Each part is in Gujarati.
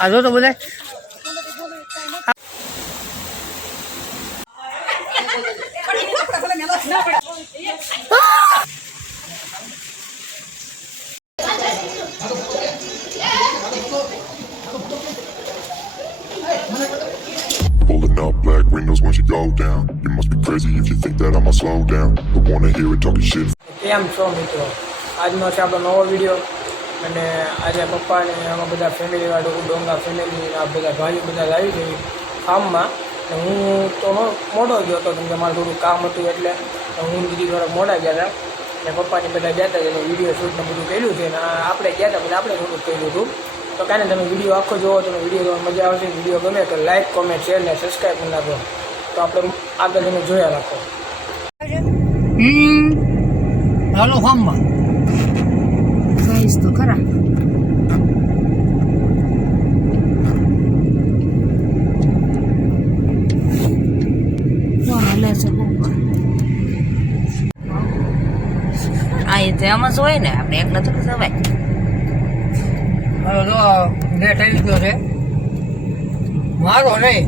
આ જો તો બધા Pulling up black windows once you go down. You must be crazy if you think that I'ma slow down. Don't wanna hear it talking shit. કેમ છો મિત્રો? આજનો છે આપણો નવો વિડીયો અને આજે પપ્પાને આમાં બધા ફેમિલીવાળું ડોંગા ફેમિલી આ બધા ભાઈઓ બધા લાવી ગઈ ફાર્મમાં. હું તો મોટો ગયો હતો કેમ કે મારું થોડું કામ હતું એટલે હું દીદી થોડાક મોડા ગયા હતા અને પપ્પાની બધા ગયા હતા એટલે વિડીયો શૂટને બધું કર્યું છે અને આપણે ગયા હતા બધા આપણે થોડુંક કર્યું હતું. તો કાંઈ તમે વિડીયો આખો જોવો તો વિડીયો જોવા મજા આવશે. વિડીયો ગમે તો લાઈક કોમેન્ટ શેર ને સબસ્ક્રાઈબ કરી નાખો. તો આપણે આગળ તમે જોયા રાખો. હાલો ફાર્મમાં કહીશ તો ખરા. આ એમ જ હોય ને, આપણે એકલા તો જવાય. હવે જો લેટ આવી ગયો છે મારો નહીં.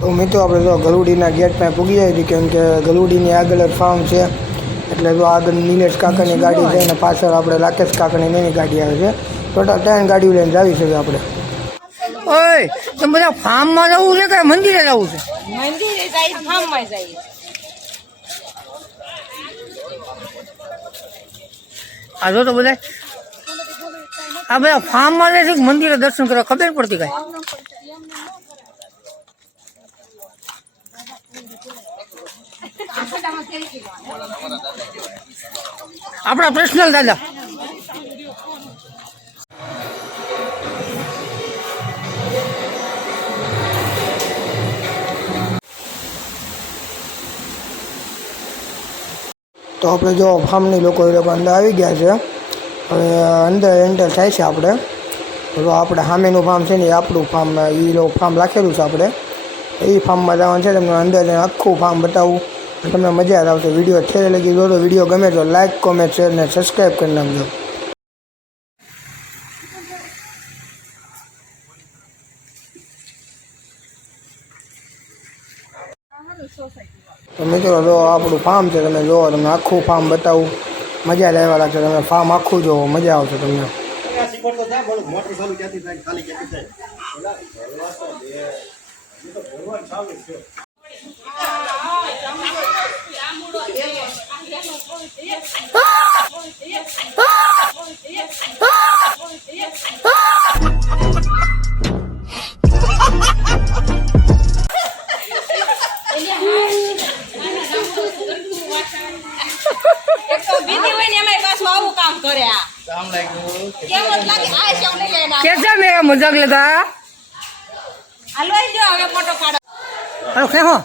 તો મિત્રો આપણે જો ગલુડીના ગેટ પાસે પૂગી જાય હતી કેમ કે ગલુડીની આગળ જ ફાર્મ છે એટલે જો આગળ નિલેશ કાકાની ગાડી છે અને પાછળ આપણે રાકેશ કાકાની એની ગાડી આવે છે. ટોટલ 3 ગાડીઓ લઈને જાવી છે આપણે. ઓય તમે બધા ફાર્મમાં જવું છે કે મંદિરે જવું છે? મંદિરે જાય, ફાર્મમાં જાય. આ જો તો બધા આ બધા ફાર્મમાં જાય છે કે મંદિરે દર્શન કરવા ખબર પડતી કઈ? આપણા પર્સનલ દાદા તો આપણે જો ફાર્મની લોકો એ લોકો અંદર આવી ગયા છે. હવે અંદર એન્ટર થાય છે આપણે. તો આપણે સામેનું ફાર્મ છે ને એ આપણું ફાર્મ એ લોકો ફાર્મ રાખેલું છે. આપણે એ ફાર્મમાં જવાનું છે. તમને અંદર આખું ફાર્મ બતાવું તમને મજા આવશે. વિડીયો છેલ્લે લગી જો તો વિડીયો ગમે તો લાઈક કોમેન્ટ શેર ને સબસ્ક્રાઈબ કરી નાખજો. તો મિત્રો જો આપણું ફાર્મ છે. તમે જોવો તમને આખું ફાર્મ બતાવું મજા લેવા લાગશે. તમે ફાર્મ આખું જોવો મજા આવશે તમને. कैसा मेरा मजाक लगा? हेलो क्या हो?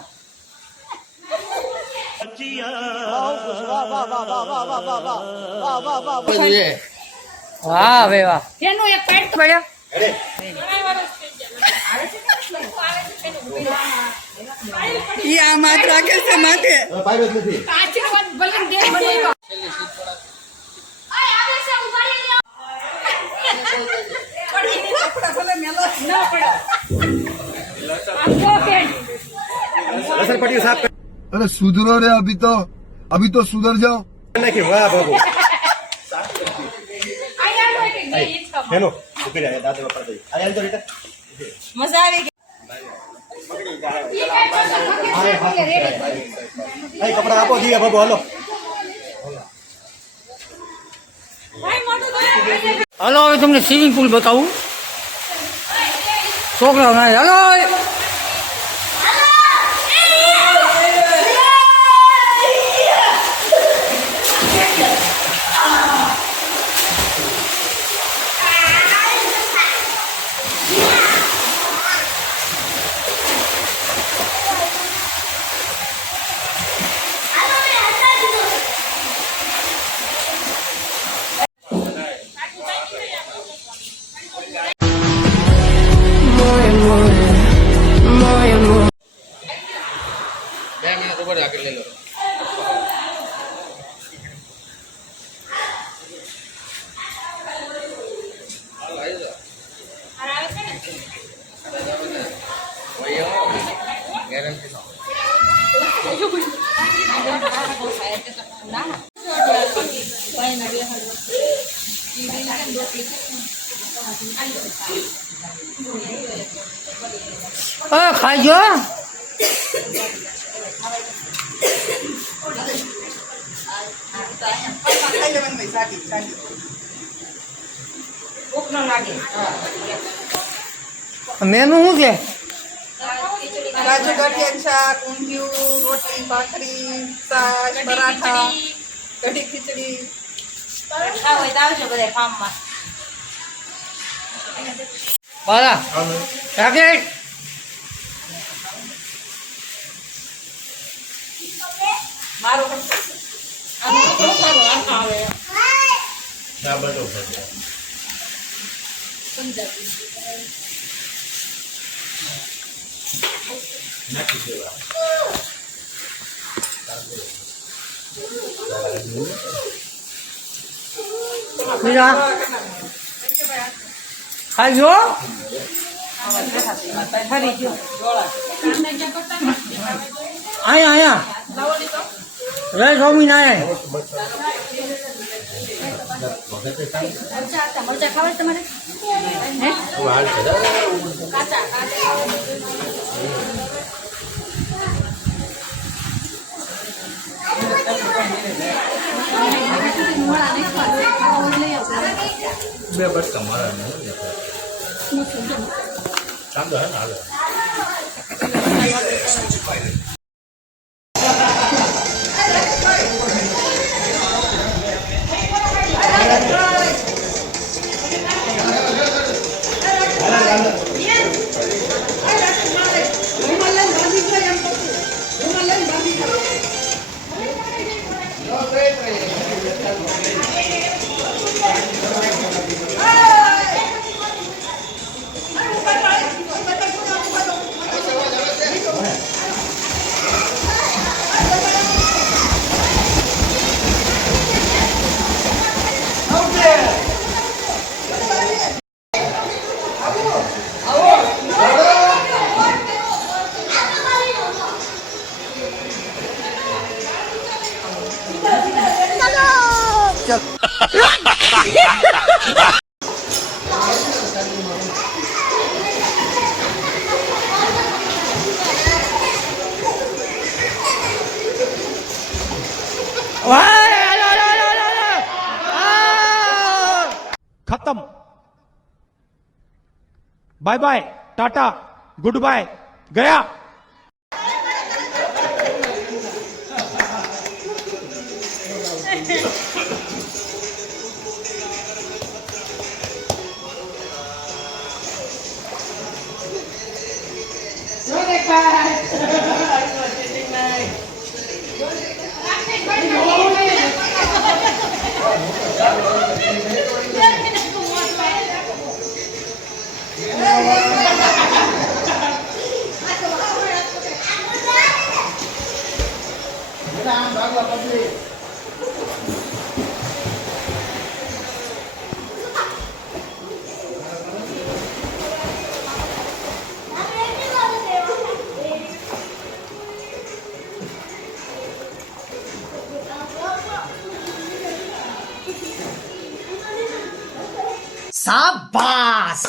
वाह वे वाह बढ़िया. ये आमात राकेश से माथे अरे सुधरो रे, अभी तो सुधर जाओ. वाह बाबू મજા આવી ગઈ. કપડા આપો દિયા બાબુ હાલો. હાલો હવે તમને સ્વિમિંગ પુલ બતાવું. છોકરાઓ હાલો कर ले लो। ખાજો મેનુ શું છે? કાજુ ગાંઠિયા શાક, ઊંધિયું, રોટલી, ભાખરી, છાશ, પરાઠા, કઢી ખીચડી. ખાવ હોય તો આવજો બધા ફાર્મમાં. બાલા રાકેશ મારું મીરા ખાજો ફરી ગયો અહીંયા જય સ્વામિનારાયણ. મરચા ખાવા છે તમારે? બે બટકા મારા ચાંદો હે ને હાલે खत्म bye bye tata good bye गया शाबाश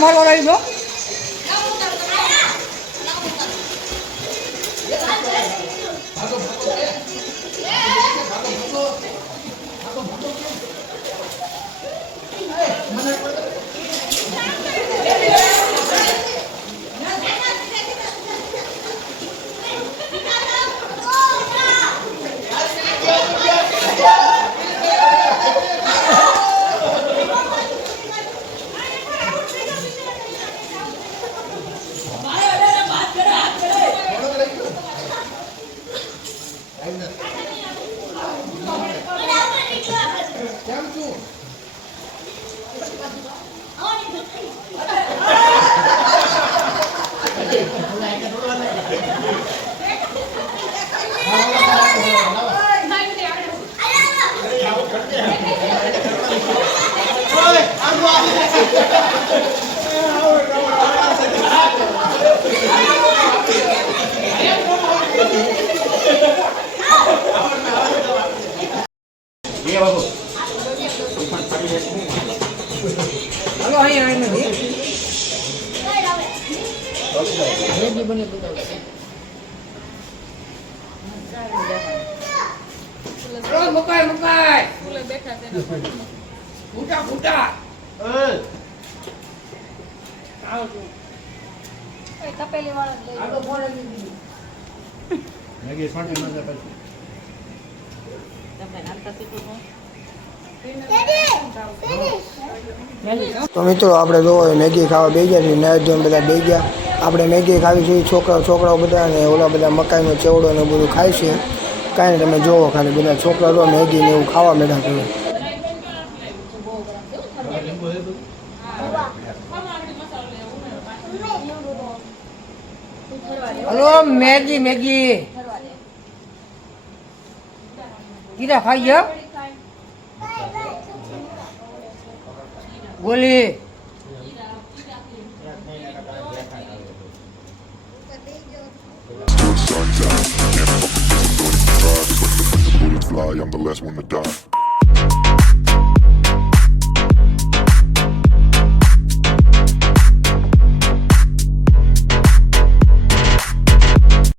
મારો રહી ગયો હાલો અહીંયા આવીને મેગી બની બતાવો. મુકાય મુકાય ફૂટા ફૂટા મેગી સાંટી ના જાય પછી. તો મિત્રો આપણે જોવો મેગી ખાવા બે ગયા છીએ, નાયજન બધા બે ગયા. આપણે મેગી ખાવી જોઈએ, છોકરાઓ બધા ને ઓલા બધા મકાઈનો ચેવડો ને બધું ખાય છે. કાંઈ નહીં, તમે જોવો ખાલી બધા છોકરા તો મેગી ને એવું ખાવા બેઠા છે. હલો મેગી મેગી કીધા ખાઈ ગયા બોલી Till the sun's out. Can't fuck with this, I'm going to try. Just when the bullets fly, I'm the last one to die.